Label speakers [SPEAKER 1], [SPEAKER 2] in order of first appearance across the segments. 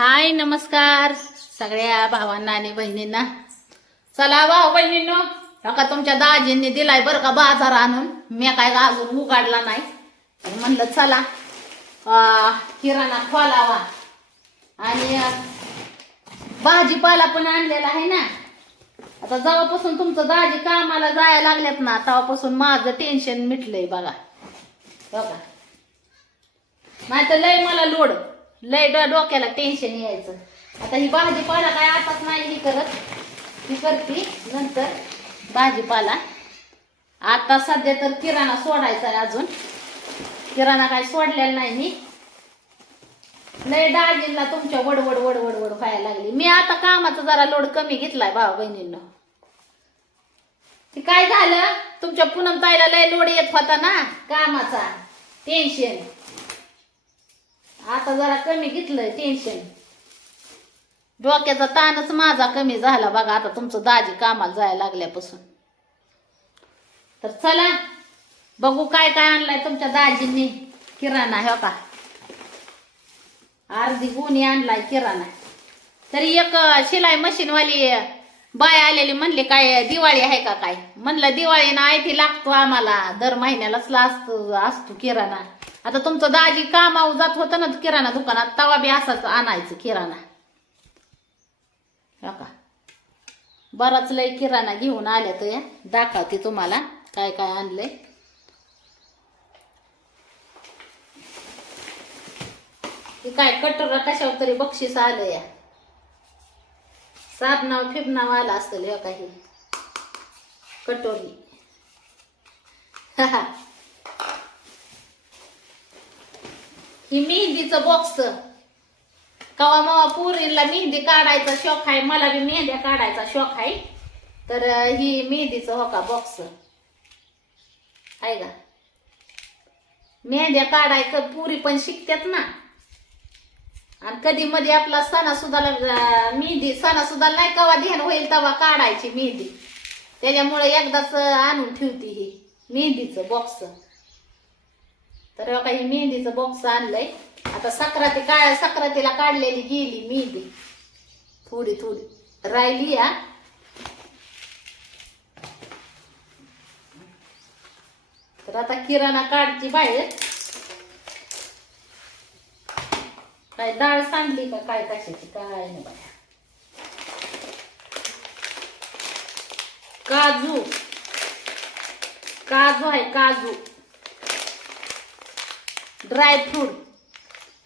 [SPEAKER 1] हाय नमस्कार सगळ्या भावांना आणि बहिणींना. चला भाऊ बहिणींनो का तुमच्या दाजींनी दिलाय बरं का बाजार आणून. मी काय का अजून उघडला नाही. म्हणलं चला किराणा खोलावा. आणि भाजीपाला पण आणलेला आहे ना. आता जेव्हापासून तुमचं दाजी कामाला जायला लागल्यात ना तेव्हापासून माझं टेन्शन मिटलंय बघा. बघा. नाही तर लय मला लोड लय डो- डोक्याला टेन्शन यायचं. आता ही भाजीपाला काय आताच नाही ही करत. ही करते नंतर भाजीपाला. आता सध्या तर किराणा सोडायचा आहे अजून. किराणा काय सोडलेला नाही मी. लय दाजींना तुमच्या वडवड वडवड वड व्हायला लागली. मी आता कामाचा जरा लोड कमी घेतलाय भावा बहिणींना. ते काय झालं? तुमच्या पूनम ताईला लय लोड येत होता ना कामाचा. टेन्शन आता जरा कमी घेतलंय टेन्शन डोक्याचा ताणच माझा कमी झाला बघा आता तुमचं दाजी कामाला जायला लागल्यापासून. तर चला बघू काय काय आणलंय तुमच्या दाजींनी. किराणा हो का अर्धी गुणी आणलाय किराणा. तरी एक शिलाई मशीनवाली बाय आलेली म्हणली काय दिवाळी आहे का काय? म्हणलं दिवाळी ना ती लागतो आम्हाला. दर महिन्यालाच असतो असतो किराणा. आता तुमचं दाजी कामावर जात होतं ना किराणा दुकानात तवा बी असाच आणायचं किराणा. हो का? बराच लय किराणा घेऊन आल्या तर या दाखवते तुम्हाला काय काय आणलंय. काय कटोरा कशावर तरी बक्षीस आलं या. साबनाव फिबनाव आला असेल हो हे काही कटोरी. ही मेहंदीचं बॉक्स कवा मावा पुरीला मेहंदी काढायचा शौक आहे मला बी मेहंद्या काढायचा शौक आहे. तर ही मेहंदीचं हो का बॉक्स आहे का? मेहंद्या काढायचं पुरी पण शिकतात ना. आणि कधी मध्ये आपला सणासुदाला मेहंदी सणासुदाला नाही कवा ध्यान होईल तेव्हा काढायची मेहंदी. त्याच्यामुळे एकदाच आणून ठेवती ही मेहंदीचं बॉक्स तर काही मेहंदीचं बॉक्स आणलंय. आता सक्राती काय सक्रातीला काढलेली गेली मेहंदी. थोडी थोडी. राहिली या तर आता किराणा काढची बाहेर. काय डाळ सांडली का काय कशाची काय नाही बाया काजू. काजू आहे काजू. ड्रायफ्रूट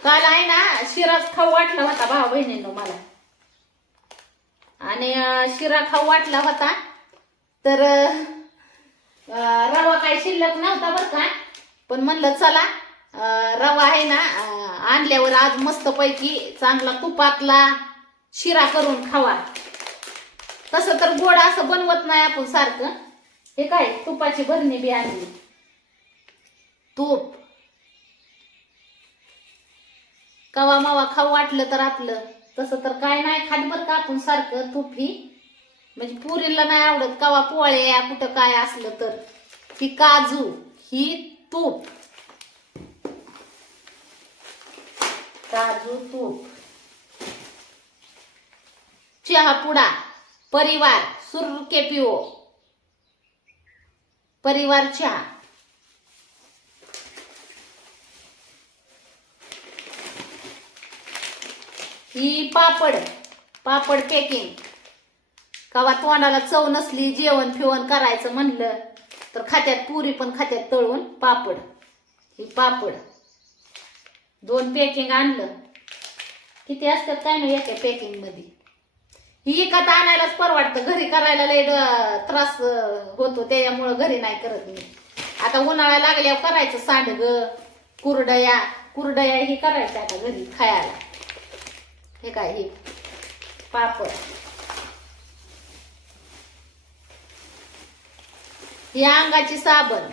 [SPEAKER 1] काल आहे ना शिराच खाऊ वाटला होता भाऊ बहिणींनो मला. आणि शिरा खाऊ वाटला होता. तर रवा काही शिल्लक नव्हता बरं का. पण म्हणलं चला रवा आहे ना आणल्यावर आज मस्त पैकी चांगला तुपातला शिरा करून खावा. तसं तर गोड असं बनवत नाही आपण सारखं. हे काय तुपाची भरणी बी आणली. तूप. कवा मावा खाऊ वाटलं तर आपलं. तसं तर काय नाही खात बरं का आपण सारखं तूप ही म्हणजे पुरीला नाही आवडत कवा पोळ्या कुठं काय असलं तर. ही काजू ही तूप. काजू तूप. चहा पुडा. परिवार सुरके पिओ. परिवार चहा. ही पापड पापड पॅकिंग कवा तोंडाला चव नसली जेवण फिवण करायचं म्हणलं तर खात्यात पुरी पण खात्यात तळून पापड. ही पापड. दोन पॅकिंग आणलं. किती असतात काय नाही एका पॅकिंगमध्ये ही एकात आणायलाच परवडतं. घरी करायला लय त्रास होतो. त्याच्यामुळं घरी नाही करत मी. आता उन्हाळा लागल्यावर करायचं सांडग कुरडया. कुरडया ही करायचं आता घरी खायला. हे काय हे पापड. ही अंगाची साबण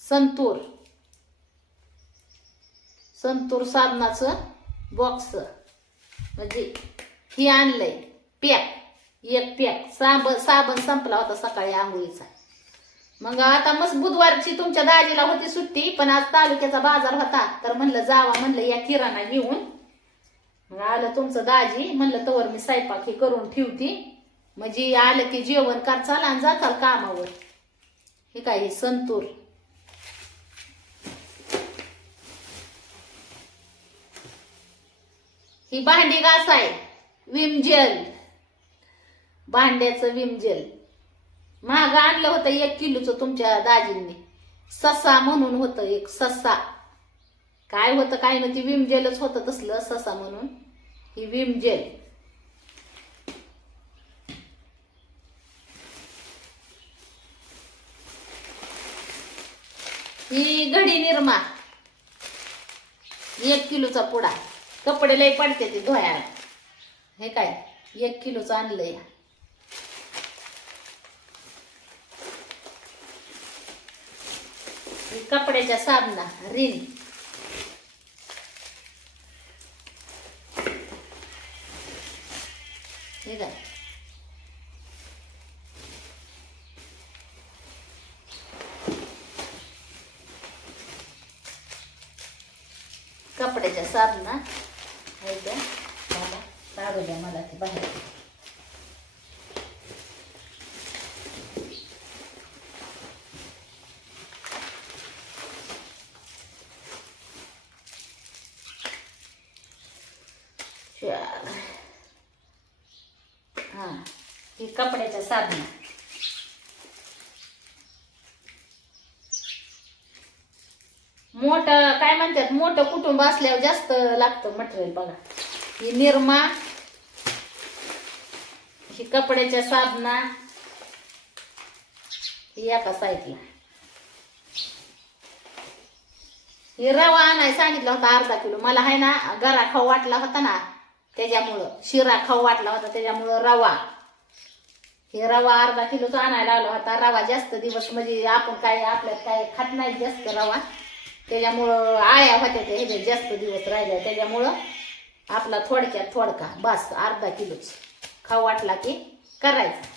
[SPEAKER 1] संतूर. संतूर साबणाचं बॉक्स म्हणजे ही आणलंय पॅक एक पॅक. साबण साबण संपला होता सकाळी आंघोळीचा. मग आता मस्त बुधवारची तुमच्या दाजीला होती सुट्टी पण आज तालुक्याचा बाजार होता. तर म्हणलं जावा म्हणलं या किराणा घेऊन मग आलं तुमचं दाजी म्हणलं तवर मी स्वयंपाक हे करून ठेवती. म्हणजे आलं की जेवण करचाल आणि जाचाल कामावर. हे काय हे संतूर? ही भांडी घास आहे विमजेल भांड्याचं विमजेल महाग आणलं होतं एक किलोचं तुमच्या दाजींनी. ससा म्हणून होतं एक ससा. काय होतं काय ना ती विम विमजेलच होतं तसलं ससा म्हणून. ही विमजेल ही घडी निर्मा एक किलोचा पुडा. कपडे लय पडते ते धुयाला हे काय एक किलोचं आणलंय. कपड्याच्या साबणा रिन. हे काय कपड्याच्या साबणा आहे त्या मला काढू द्या मला ते बाहेर चार हा ही कपड्याच्या साबण. मोठं काय म्हणतात मोठं कुटुंब असल्यावर जास्त लागतं मटेरियल बघा. ही निरमा ही कपड्याच्या साबणा ही एका साईडला. ही रवा आणाय सांगितला होता अर्धा किलो. मला आहे ना गरा खाऊ वाटला होता ना त्याच्यामुळं शिरा खाऊ वाटला होता त्याच्यामुळं रवा. हे रवा अर्धा किलोचा आणायला आला होता. रवा जास्त दिवस म्हणजे आपण काय आपल्यात काय खात नाही जास्त रवा. त्याच्यामुळं आळ्या होत्या ते हे जास्त दिवस राहिल्या. त्याच्यामुळं आपला थोडक्यात थोडका बस अर्धा किलोच. खाऊ वाटला की करायचं.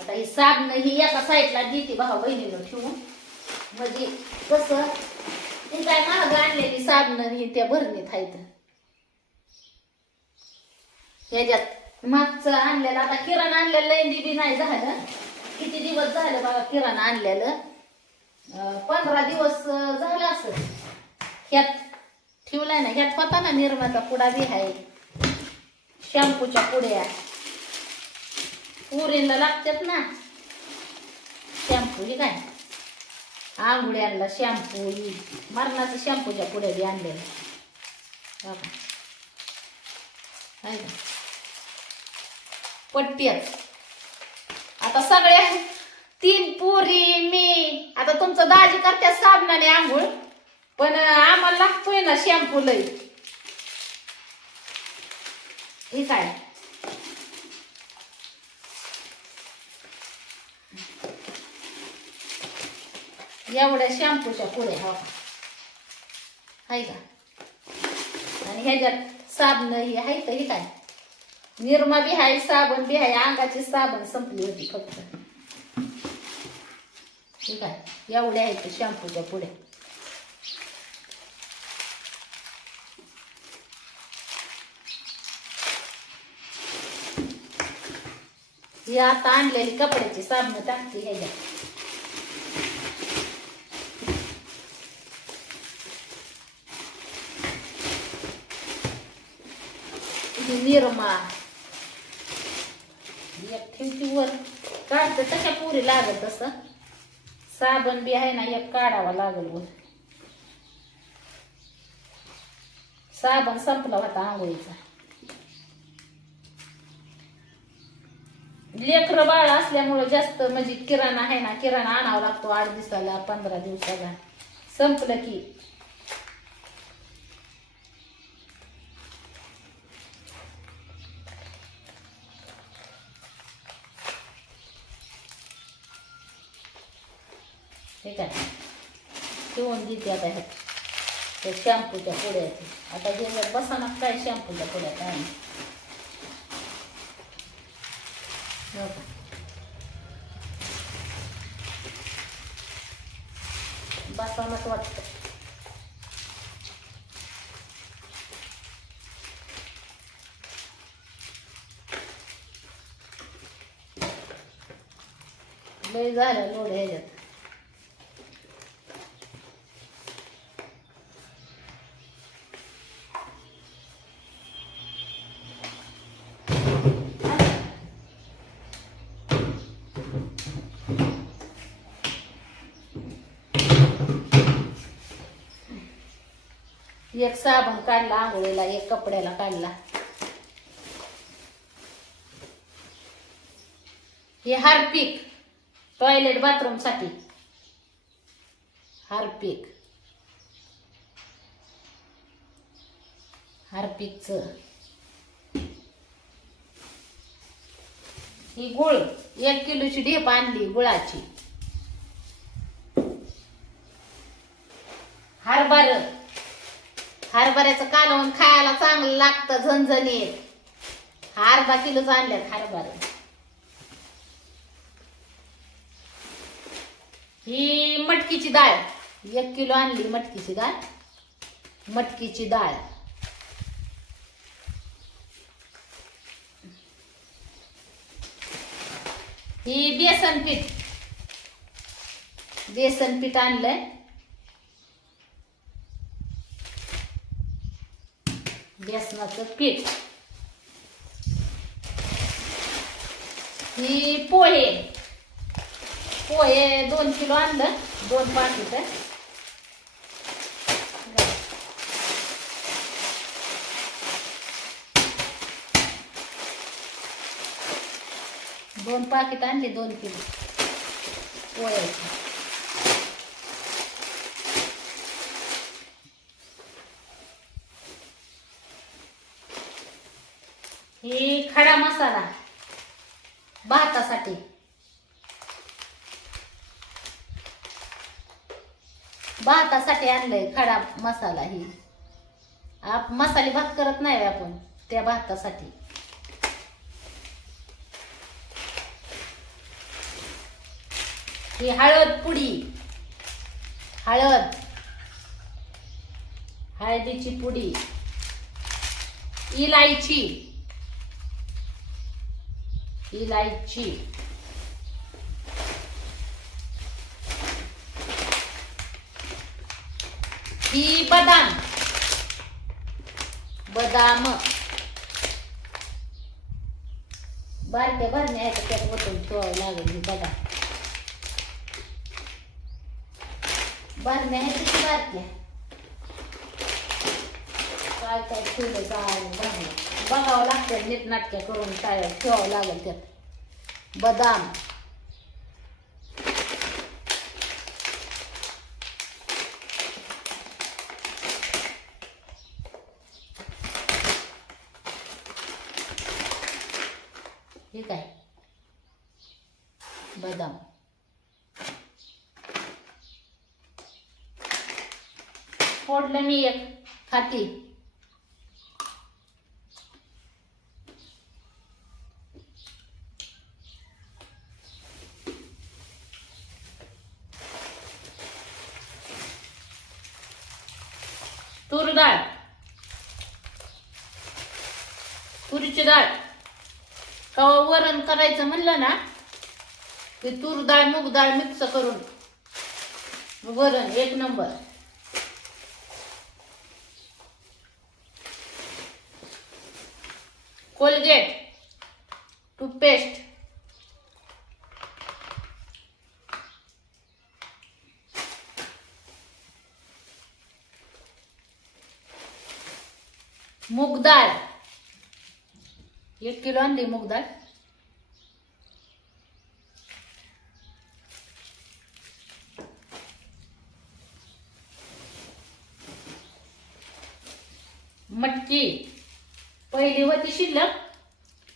[SPEAKER 1] आता ही साबण ही एका साईडला देते भाऊ बहिणीनं ठेवून. म्हणजे कसं काय महाग आणलेली साबण ही त्या भरणीत आहेत. ह्याच्यात मागचं आणलेलं आता किराणा आणलेलं लेंदी बी नाही झालं. किती दिवस झालं बाबा किराणा आणलेलं. पंधरा दिवस झालं असं. ह्यात ठेवलाय ना ह्यात होता ना निर्माचा पुडा बी आहे. शॅम्पूच्या पुड्या. पुरीला लागतात ना. शॅम्पू ही काय? आंघोळ्यांना शॅम्पू मरणाचं शॅम्पूच्या पुढे बी आणलेलं. बघा आहे. पट्ट्यात आता सगळ्या तीन पुरी मी आता तुमचं दाजी करत्या साबणाने आंघोळ पण आम्हाला लागतोय ना शॅम्पू लई. हे काय? एवढ्या शॅम्पूच्या पुढे हो. आहे का? आणि ह्याच्यात साबण ही आहे तर ही काय? निरमा बी आहे साबण बी आहे अंगाची साबण संपली होती फक्त. ठीक आहे एवढ्या आहेत शॅम्पूच्या पुढे. ही आता आणलेली कपड्याची साबण टाकते ह्याच्यात ही निरमा. एक ठेवती वर. काढतं तशा पुरी लागत तसं साबण बी आहे ना एक काढावा लागल वर. साबण संपला होता आंघोळीचा. लेकर बाळ असल्यामुळं जास्त म्हणजे किराणा आहे ना किराणा आणावा लागतो आठ दिवसाला पंधरा दिवसाला. संपलं की. घेते आता ह्यात त्या शॅम्पूच्या पुड्याची. आता घेऊन बसा ना काय शॅम्पूच्या पुड्या आहे? बसावंच वाटतं. लय झालं लोड ह्याच्यात. एक साबण काढला आंघोळीला एक कपड्याला काढला. हे हार्पिक टॉयलेट बाथरूमसाठी. हार्पिक. हार्पिकच. ही गुळ एक किलोची ढेप आणली गुळाची. हरभर. हरभऱ्याचं कालवण खायला चांगलं लागतं झणझणीत. अर्धा किलोच आणल्यात हरभरे. ही मटकीची डाळ. एक किलो आणली मटकीची डाळ. मटकीची डाळ. ही बेसन पीठ. बेसन पीठ आणलंय. बेसनाचं पीठ ही पोहे पोहे दोन किलो आणलं दोन पाकिट दोन पाकिट आणली दोन किलो पोहे ही खडा मसाला भातासाठी. भातासाठी आणलंय खडा मसाला ही. आप मसाले भात करत नाही आपण त्या भातासाठी. ही हळद पुडी. हळद. हळदीची पुडी. इलायची. इलायची. ही बदाम. बदाम. बारक्या भरण्या आहेत त्यात ओतून ठेवावं लागेल ही बदाम. भरण्या आहेत तिथे बारक्या? काय काय ठेवलं जाळून भरण्या बघावं लागतं नीटनाटक्या करून काय ठेवावं लागेल त्यात. बदाम. ठीक आहे बदाम. फोडलं मी एक खाती तूर डाळ तुरीची डाळ. कवा वरण करायचं म्हणलं ना की तूर डाळ मूग डाळ मिक्स करून. वरण एक नंबर. Colgate toothpaste. मूग डाळ. एक किलो आणली मूग डाळ मटकी. पहिली होती शिल्लक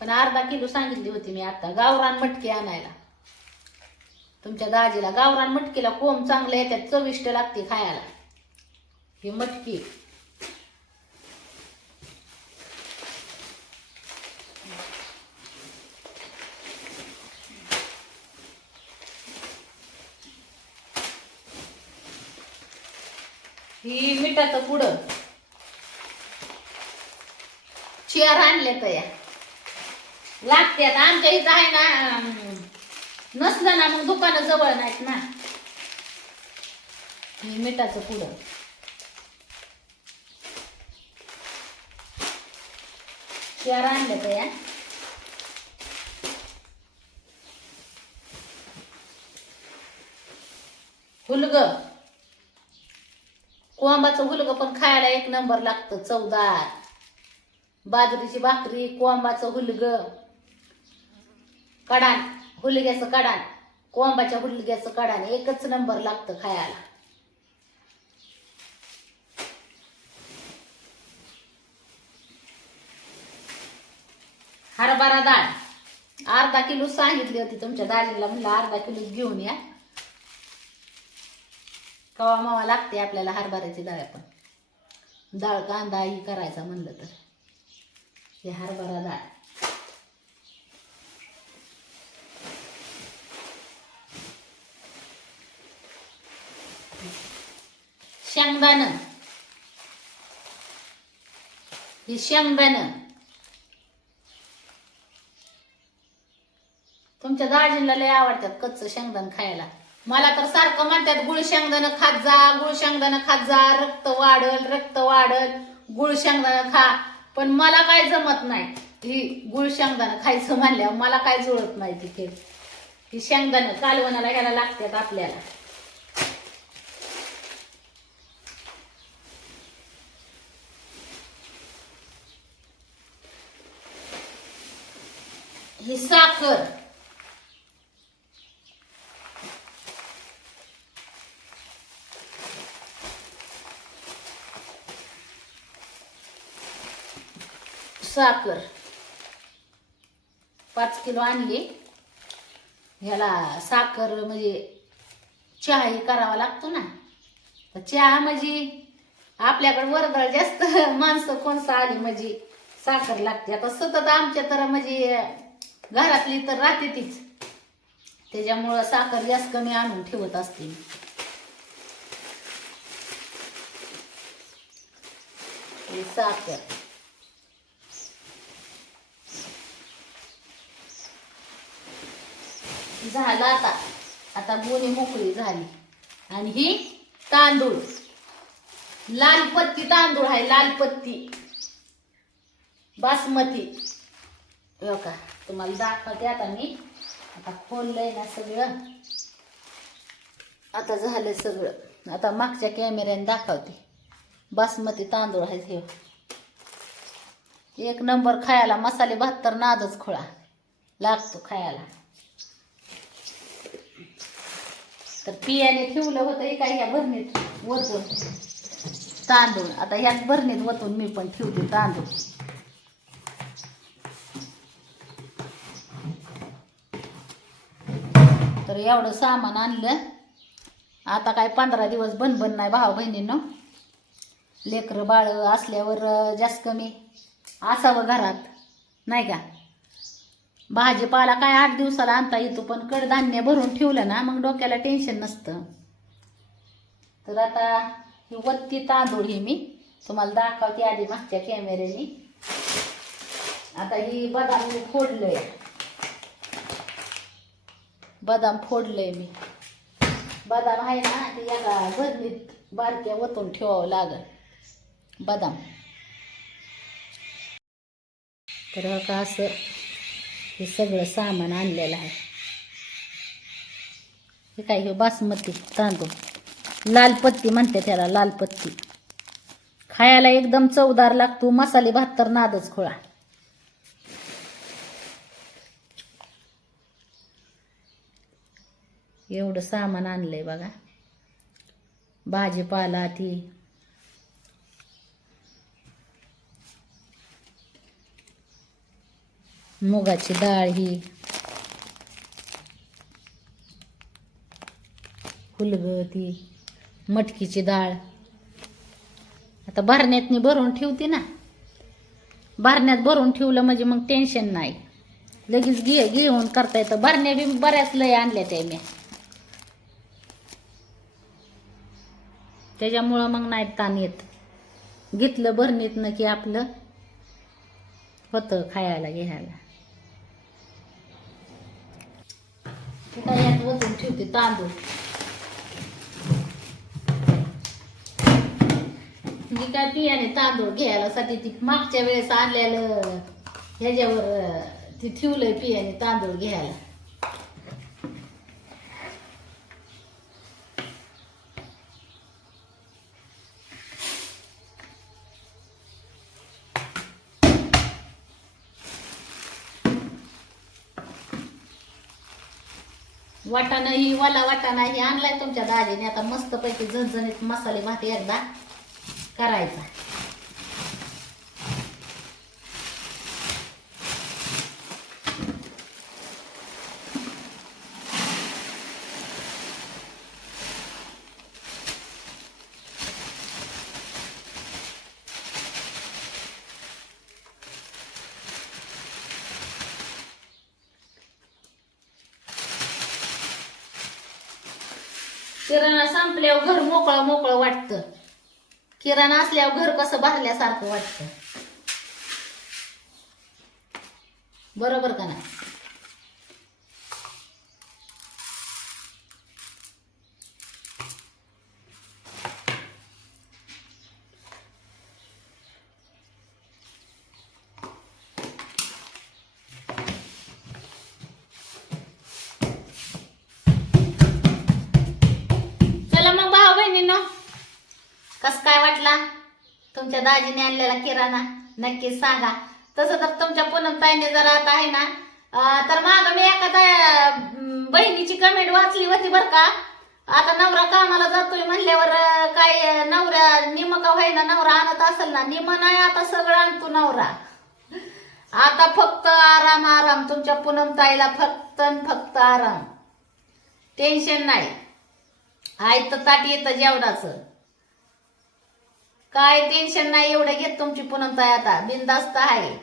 [SPEAKER 1] पण अर्धा किलो सांगितली होती मी आता. गावरान मटकी आणायला. तुमच्या दाजीला गावरान मटकीला कोंब चांगले येतात चविष्ट लागते खायला. ही मटकी. ही मिठाचं पुडं चेअर आणले तर या? लागते आता. आमच्या इथं आहे ना नसलं ना मग दुकानं जवळ नाहीत ना. हे मिठाचं पुढं. चार आणलं तर या? हुलग कोंबाचं हुलगं पण खायला एक नंबर लागतं चवदार. बाजरीची भाकरी कोंबाचं हुलग. कडाण हुलग्याचं कडाण कोंबाच्या हुलग्याचं कडाण एकच नंबर लागतं खायला. हरभरा डाळ अर्धा किलो सांगितली होती तुमच्या दाजीला म्हणलं अर्धा किलो घेऊन या. कवा मावा लागते आपल्याला हरभऱ्याची डाळ पण. डाळ कांदा ही करायचा म्हणलं तर. हे हरभरा डाळ. शेंगदाणं. हे शेंगदाणं. तुमच्या दाजींना लय आवडतात कच्चं शेंगदाण खायला. मला तर सारखं म्हणतात गुळ शेंगदाणं खात जा गुळ शेंगदाणं खात जा रक्त वाढल रक्त वाढल गुळ शेंगदाणं खा. पण मला काय जमत नाही ही गुळ शेंगदाणं खायचं म्हणल्यावर मला काय जुळत नाही तिथे. ही शेंगदाणं कालवणाला ह्याला लागतात आपल्याला. ही साखर साखर पाच किलो आणली. ह्याला साखर म्हणजे चहाही करावा लागतो ना. तर चहा म्हणजे आपल्याकडे वर्दळ जास्त माणसं कोणसं आली म्हणजे साखर लागते. आता सतत आमच्या तर म्हणजे घरातली तर राहते तीच. त्याच्यामुळं साखर जास्त कमी आणून ठेवत असते. साखर. झालं आता. आता गोणी मोकळी झाली. आणि ही तांदूळ. लाल पत्ती तांदूळ आहे लाल पत्ती. बासमती. हो का तुम्हाला दाखवते आता मी. आता खोललंय ना सगळं. आता झालं सगळं. आता मागच्या कॅमेऱ्याने दाखवते. बासमती तांदूळ आहे हे. एक नंबर खायला मसाले भात तर नादच खोळा. लागतो खायला. तर पियाने ठेवलं होतं एका ह्या भरणीत वतून. तांदूळ. आता ह्याच भरणीत वतून मी पण ठेवते तांदूळ. तर एवढं सामान आणलं. आता काय पंधरा दिवस बनबन नाही भाऊ बहिणीनं. लेकरं बाळ असल्यावर जास्त कमी असावं घरात. नाही का? भाजीपाला काय आठ दिवसाला आणता येतो पण कडधान्य भरून ठेवलं ना मग डोक्याला टेन्शन नसतं. तर आता ही वत्ती तांदूळ ही मी. तुम्हाला दाखवते आधी मागच्या कॅमेऱ्याने आता ही बदाम मी फोडलंय. बदाम फोडलंय मी. बदाम आहे ना ते एका बदलीत बारक्या वतून ठेवावं लागल. बदाम. तर का असं हे सगळं सामान आणलेलं आहे. हे काय हे बासमती तांदूळ. लाल पत्ती म्हणते त्याला लाल पत्ती. खायला एकदम चवदार लागतो मसाले भात तर नादच खोळा. एवढं सामान आणलंय बघा. भाजीपाला ती मुगाची डाळ ही. फुलगती मटकीची डाळ. आता भरण्यातनी भरून ठेवते ना. भरण्यात भरून ठेवलं म्हणजे मग टेन्शन नाही. लगेच घे घेऊन करता येतं. भरण्या बी बऱ्याच लय आणल्या त्या मी. त्याच्यामुळं मग नाही ताण येत. घेतलं भरणीतनं की आपलं होतं खायला घ्यायला. काय यात वतून ठेवते तांदूळ मी काय बियाणे तांदूळ घ्यायलासाठी ती मागच्या वेळेस आणलेलं ह्याच्यावर अं, ती ठेवलंय बियाणे तांदूळ घ्यायला वाटाणा ही वाला वाटाणा ही आणलाय तुमच्या दाजीने. आता मस्तपैकी झणझणीत मसाले भात एकदा करायचा. किराणा संपल्यावर घर मोकळं मोकळं वाटतं. किराणा असल्यावर घर कसं भरल्यासारखं वाटतं. बरोबर का नाही? तुमच्या दाजीने आणलेला किराणा. नक्कीच सांगा. तसं तर तुमच्या पूनम ताईने जर आता आहे ना तर माग मी एखादा बहिणीची कमेंट वाचली होती बर का. आता नवरा कामाला जातोय म्हणल्यावर काय नवऱ्या निम का व्हायला नवरा आणत असेल ना निम नाही आता सगळं आणतो नवरा. आता फक्त आराम आराम. तुमच्या पूनम ताईला फक्त फक्त आराम. टेन्शन नाही. आहे तर ताट येतं जेवणाचं. काय टेन्शन नाही एवढं घेत तुमची पुनमताई आता. बिंदास्त आहे.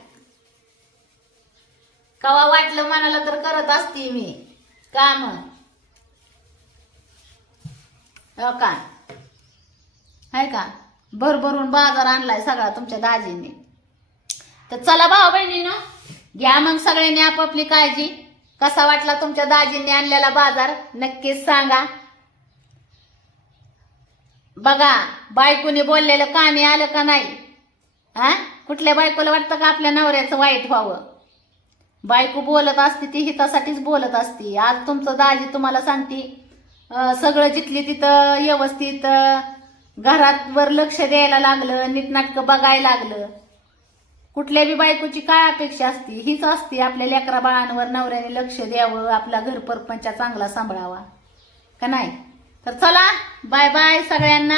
[SPEAKER 1] कवा वाटलं मनाला तर करत असते मी. काम हो का? आहे का? भरभरून बाजार आणलाय सगळा तुमच्या दाजींनी. तर चला भाऊ बहिणीनं घ्या मग सगळ्यांनी आपापली काळजी. कसा वाटला तुमच्या दाजींनी आणलेला बाजार? नक्कीच सांगा. बघा बायकोने बोललेलं कामी आलं का नाही? हा? कुठल्या बायकोला वाटतं का आपल्या नवऱ्याचं वाईट व्हावं? बायको बोलत असते ती हितासाठीच बोलत असते. आज तुमचं दाजी तुम्हाला सांगते सगळं जिथली तिथं व्यवस्थित घरातवर लक्ष द्यायला लागलं नीटनाटकं बघायला लागलं. कुठल्या बी बायकोची काय अपेक्षा असते हीच असते आपल्या लेकरा बाळांवर नवऱ्याने लक्ष द्यावं आपला घर परपंचा चांगला सांभाळावा. का नाही? तर चला बाय बाय सगळ्यांना.